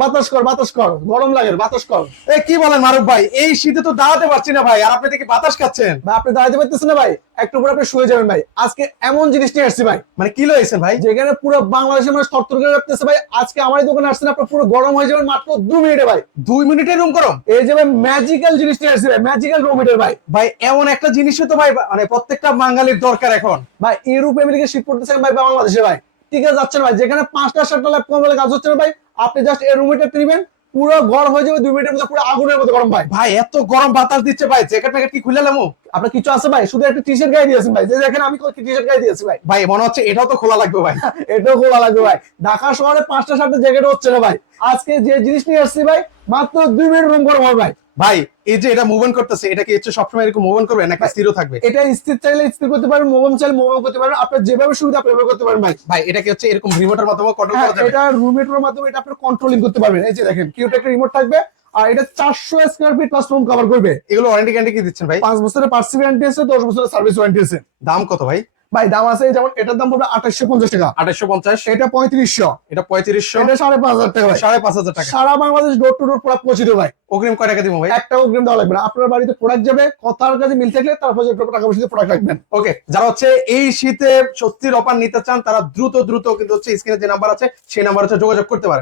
বাতাস কর, বাতাস কর, গরম লাগে, বাতাস কর। কি বলেন মারুফ ভাই, এই শীতে তো দাঁড়াতে পারছি না ভাই, আর আপনি দেখি বাতাস খাচ্ছেন। ভাই আপনি দাঁড়াতে পারতেছেন না ভাই, একটু পরে আপনি শুয়ে যাবেন ভাই। আজকে এমন জিনিস নিয়ে আসছি ভাই, মানে কি লয়েছেন ভাই? যেখানে পুরো বাংলাদেশের মানুষ তরতর করে রাখতেছে ভাই। আজকে আমার এই দোকানে আসছেন, আপনার পুরো গরম হয়ে যাবেন মাত্র 2 মিনিটে ভাই। 2 মিনিটের রুম গরম? এই যে ভাই ম্যাজিক্যাল জিনিস নিয়ে আসছি ভাই, ম্যাজিক্যাল রুম হিটার ভাই। ভাই এমন একটা জিনিসও তো ভাই মানে প্রত্যেকটা বাঙালির দরকার এখন। ভাই ইউরোপ আমেরিকা শিফট করতেছেন ভাই বাংলাদেশে ভাই, ঠিক আছে যাচ্ছেন ভাই, যেখানে 5টা 7টা লাখ কমলে কাজ হচ্ছে না ভাই, আপনি জাস্ট এই রুম হিটারটা নেবেন, পুরো গরম হয়ে যাবে 2 মিনিটের মধ্যে, পুরো আগুনের মতো গরম ভাই। ভাই এত গরম বাতাস দিচ্ছে ভাই, জ্যাকেট প্যাকেট কি খুলে নেবো? আপনার কিছু আছে ভাই? শুধু একটা টি শার্ট গায়ে দিয়েছেন ভাই, যে দেখেন আমি টি শার্ট গায়ে দিয়েছি ভাই। ভাই মনে হচ্ছে এটাও তো খোলা লাগবে ভাই। এটাও খোলা লাগবে ভাই। ঢাকা শহরে 5টা 7টা জ্যাকেট হচ্ছে না ভাই। আজকে যে জিনিস নিয়ে আসছি ভাই, মাত্র 2 মিনিট রুম গরম হবে ভাই। ভাই এই যে এটা মুভমেন্ট করতেছে, এটা কি হচ্ছে সবসময় এরকম মুভমেন্ট করবে নাকি স্থির থাকবে? এটা স্থির চাইলে স্থির করতে পারবেন, মোবাইল চাইলে মোবাইল করতে পারবেন, আপনার যেভাবে সুবিধা আপনি এভাবে করতে পারবেন ভাই। ভাই এটা কি হচ্ছে এরকম রিমোটের মাধ্যমে কন্ট্রোল হ্যাঁ, করা যাবে? এটা রুমের মাধ্যমে এটা আপনি কন্ট্রোলিং করতে পারবেন। এই যে দেখেন কিউট একটা রিমোট থাকবে, আর এটা 400 square feet plus room cover করবে। এগুলো ওয়ারেন্টি গ্যারান্টি কি দিচ্ছেন ভাই? 5 বছরের পার্সি ওয়ারেন্টি আছে, 10 বছরের সার্ভিস ওয়ারেন্টি আছে। দাম কত ভাই? ভাই দাম আছে, যেমন এটার দাম পড়বে 2850 টাকা, 2850, এটা 3500, এটা 3500, এটা 5500 টাকা ভাই। 5500 টাকা। সারা Bangladesh door to door product পৌঁছে দেবে ভাই। অগ্রিম কয় টাকা দিব ভাই? একটা অগ্রিম দেওয়া লাগবে না, আপনার বাড়িতে প্রোডাক্ট যাবে, কথার কাছে মিল থাকলে তারপর টাকা পয়সা দিয়ে প্রোডাক্ট রাখবেন। ওকে, যারা হচ্ছে এই শীতে স্বস্তির অফার নিতে চান তারা দ্রুত দ্রুত কিন্তু হচ্ছে স্ক্রিনে যে নাম্বার আছে সেই নাম্বার হচ্ছে যোগাযোগ করতে পারেন।